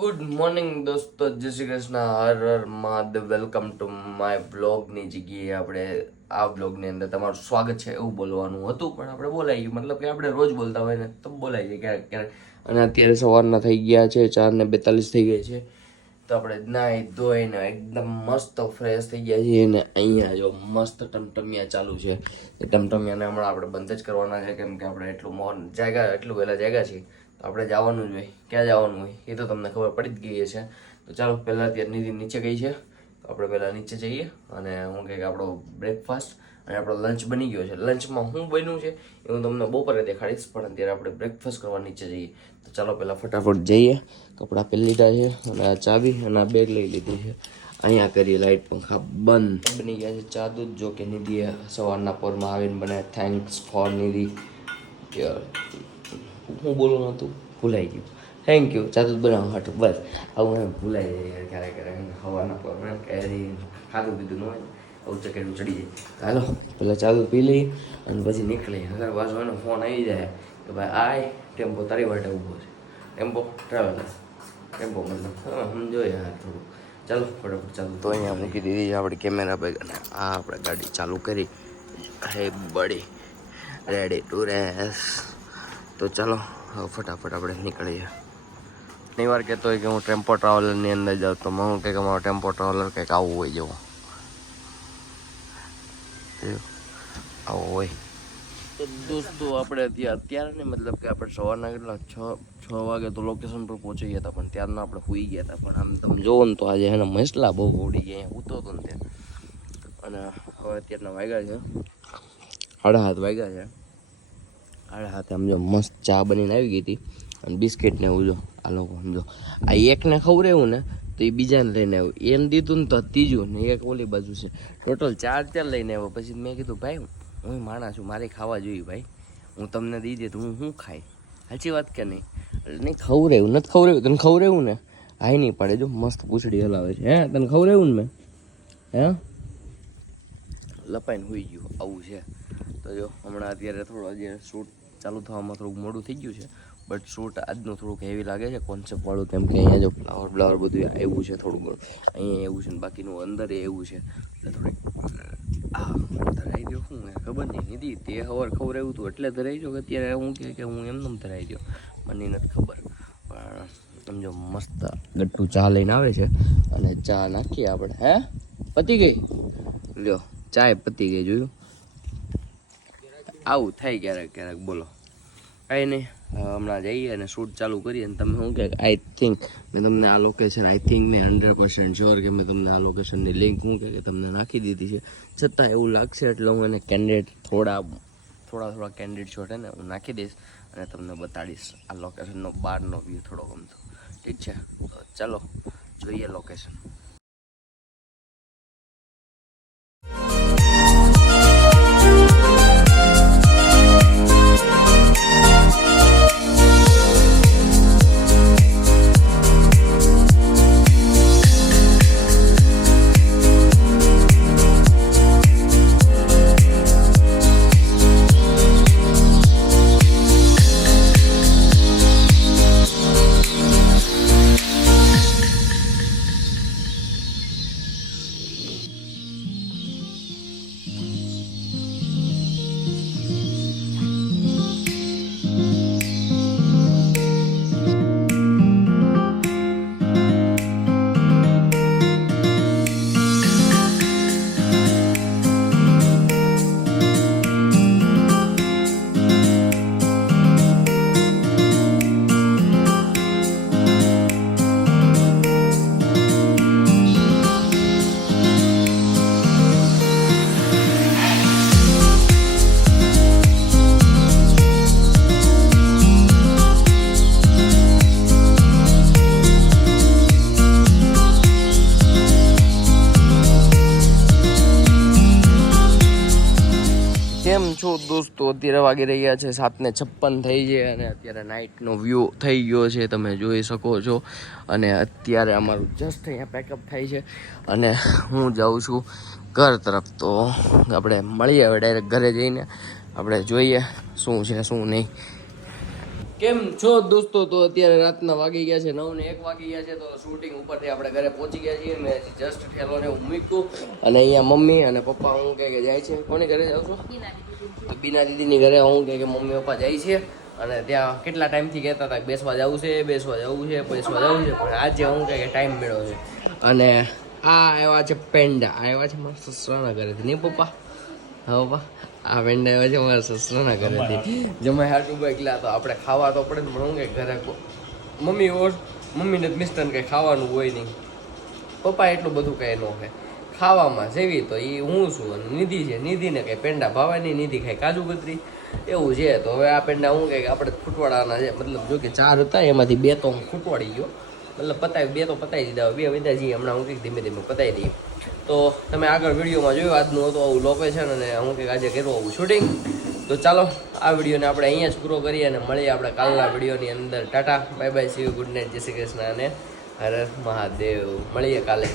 Good morning દોસ્તો, જય Shri Krishna, Har Har Mahadev. Welcome to my બ્લોગની જગ્યાએ આપણે આ બ્લોગની અંદર તમારું સ્વાગત છે એવું બોલવાનું હતું, પણ આપણે બોલાઈ ગયું. મતલબ કે આપણે રોજ બોલતા હોય ને તો બોલાઈ જાય ક્યારેક ક્યારેક. અને અત્યારે સવારના થઈ ગયા છે 4:42 થઈ ગઈ છે, તો આપણે નાહી ધોઈને એકદમ મસ્ત ફ્રેશ થઈ ગયા છીએ. અને અહીંયા જો મસ્ત ટમટમિયા ચાલુ છે. એ ટમટમિયાને હમણાં આપણે બંધ જ કરવાના છે, કેમ કે આપણે એટલું વહેલા જાગ્યા છીએ તો આપણે જવાનું જ હોય. ક્યાં જવાનું હોય એ તો તમને ખબર પડી જ ગઈ છે. તો ચાલો, પહેલાં અત્યારે નિધિ નીચે ગઈ છે તો આપણે પહેલાં નીચે જઈએ. અને હું કહે કે આપણો બ્રેકફાસ્ટ અને આપણો લંચ બની ગયો છે. લંચમાં શું બન્યું છે એ હું તમને બપોરે દેખાડીશ, પણ અત્યારે આપણે બ્રેકફાસ્ટ કરવા નીચે જઈએ. તો ચાલો પહેલાં ફટાફટ જઈએ. કપડાં પહેરી લીધા છે અને આ ચાવી અને આ બેગ લઈ લીધી છે. અહીંયા કરીએ લાઇટ પંખા બંધ. બની ગયા છે ચા દૂધ, જો કે નિધિએ સવારના પોરમાં આવીને બનાવે. થેન્ક્સ ફોર નિધિ. હું બોલું નહોતું, ભૂલાઈ ગયું. થેન્ક યુ ચા દૂધ બનાવવા હાટું. બસ આવું એમ ભૂલાઈ જાય ક્યારેક ક્યારેક. સવારના પોરમાં ખાધું પીધું ન હોય આવું ચકેડું ચડી જાય. હાલો પહેલાં ચા દૂધ પી લઈએ અને પછી નીકળીએ. અગર પાછો એનો ફોન આવી જાય કે ભાઈ આય ટેમ્પો તારી માટે ઊભો છે. ટેમ્પો ટ્રાવેલર્સ, ટેમ્પો મતલબ સમજો યાર થોડું. ચાલો ફટાફટ ચાલુ. તો અહીંયા મૂકી દીધી છે આપણે કેમેરા બેગ અને આ આપણે ગાડી ચાલુ કરી. હે બડી રેડી ટુ રેસ. તો ચાલો ફટાફટ આપણે નીકળીએ. ઘણી વાર કહેતો હોય કે હું ટેમ્પો ટ્રાવેલરની અંદર જાઉં, તો હું કે મારો ટેમ્પો ટ્રાવેલર કંઈક આવું હોય જેવો આવો હોય. તો દોસ્તો આપણે અત્યારે ને મતલબ કે આપણે સવારના કેટલા 6 વાગે તો લોકેશન પર પહોંચી ગયા હતા, પણ ત્યારના આપણે સૂઈ ગયા હતા. પણ આમ તમે જોવો ને તો આજે એને મસલા બહુ ઉડી ગયા. અહીંયા ઉતો હતો ને ત્યાં. અને હવે અત્યારના વાગ્યા છે 7:30 વાગ્યા છે. 7:30 આમ જો મસ્ત ચા બનીને આવી ગઈ હતી અને બિસ્કિટ ને એવું. જો આ લોકો સમજો, આ એકને ખવડાવ્યું ને તો એ બીજાને લઈને આવ્યું. એમ દીધું ને તો ત્રીજું ને એક ઓલી બાજુ છે. ટોટલ 4 લઈને આવ્યો. પછી મેં કીધું ભાઈ હું માણસ છું, મારે ખાવા જોઈએ ભાઈ. હું તમને દઈ દે તો હું શું ખાઈ? સાચી વાત કે નહીં? નહીં ખવડાવ્યું નથી ખવડાવ્યું. તને ખવડાવ્યું ને? હાઈ નહીં પાડે. જો મસ્ત પૂંછડી હલાવે છે. હે તને ખવડાવ્યું ને મેં? હે લપાઈને હોઈ ગયું. આવું છે. તો જો હમણાં અત્યારે થોડું હજી શૂટ ચાલુ થવામાં થોડુંક મોડું થઈ ગયું છે, બટ શૂટ આજનું થોડુંક હેવી લાગે છે, કોન્સેપ્ટવાળું. કેમ કે અહીંયા જો ફ્લાવર બધું આવ્યું છે થોડું ઘણું. અહીંયા એવું છે ને બાકીનું અંદર એવું છે. એટલે થોડીક ધરાઈ દો શું ખબર નહીં. નિધિ તે હવાર ખવડાવ્યું હતું એટલે ધરાઈ દો કે અત્યારે હું કે હું એમને ધરાઈ દો મને નથી ખબર. પણ સમજો મસ્ત ગટ્ટુ ચા લઈને આવે છે અને ચા નાખીએ આપણે. હે પતી ગઈ? લ્યો ચાય પતી ગઈ. જોયું? આવું થાય ક્યારેક ક્યારેક. બોલો કાંઈ નહીં. હમણાં જઈએ અને શૂટ ચાલુ કરીએ. અને તમે શું કહે આઈ થિંક મેં તમને આ લોકેશન, આઈ થિંક મેં 100% શ્યોર કે મેં તમને આ લોકેશનની લિંક શું કે તમને નાખી દીધી છે. છતાં એવું લાગશે એટલે હું એને કેન્ડિડેટ થોડા કેન્ડિડેટ શોટ ને હું નાખી દઈશ અને તમને બતાડીશ આ લોકેશનનો બહારનો વ્યૂ થોડો ગમતો. ઠીક છે? તો ચાલો જોઈએ લોકેશન. કેમ છો દોસ્તો? અત્યારે વાગી રહ્યા છે 7:56 થઈ છે અને અત્યારે નાઇટનો વ્યૂ થઈ ગયો છે, તમે જોઈ શકો છો. અને અત્યારે અમારું જસ્ટ અહીંયા પેકઅપ થાય છે અને હું જાઉં છું ઘર તરફ. તો આપણે મળીએ હવે ડાયરેક્ટ ઘરે જઈને. આપણે જોઈએ શું છે શું નહીં. કેમ છો દોસ્તો? તો અત્યારે રાતના વાગી ગયા છે 9 ને 1 વાગી ગયા છે. તો શૂટિંગ ઉપરથી આપણે ઘરે પહોંચી ગયા છીએ. મેં જસ્ટ ઠેલો ને હું મૂક્યું અને અહીંયા મમ્મી અને પપ્પા હું કહે કે જાય છે. કોની ઘરે જાવ છો? તો બીના દીદીની ઘરે હું કહે કે મમ્મી પપ્પા જાય છે. અને ત્યાં કેટલા ટાઈમથી કહેતા હતા કે બેસવા જવું છે પણ આજે હું કહે કે ટાઈમ મળ્યો છે. અને આ આવ્યા છે પેંડા, આવ્યા છે મારા સસરાના ઘરેથી, નહીં પપ્પા? હા પપ્પા, આ પેંડા આવ્યા છે મારા સસરાના ઘરેથી. જમાઈ હાટું એકલા તો આપણે ખાવા તો પડે ને, પણ હું કે ઘરે મમ્મીને મિસ્ટરને કંઈ ખાવાનું હોય નહીં, પપ્પા એટલું બધું કંઈ ન ખાય. ખાવામાં જેવી તો એ હું છું અને નિધિ છે. નિધિને કંઈ પેંડા ભાવે નહીં, નિધિ ખાય કાજુ કતરી, એવું છે. તો હવે આ પેંડા હું કંઈક આપણે ખૂટવાડાના છે, મતલબ જો કે 4 હતા એમાંથી 2 તો હું ખૂટવાડી ગયો, મતલબ પતાવી 2 તો પતાવી દીધા, 2 વધ્યા છીએ હમણાં હું કંઈક ધીમે ધીમે પતાવી દઈએ. તો તમે આગળ વિડીયોમાં જોયું આજનું હતું આવું લોકેશન અને હું કંઈક આજે કર્યું આવું શૂટિંગ. તો ચાલો આ વિડીયોને આપણે અહીંયા જ પૂરો કરીએ અને મળીએ આપણે કાલના વિડીયોની અંદર. Tata, bye bye, C you, good night, જય શ્રી કૃષ્ણ અને હર હર મહાદેવ. મળીએ કાલે.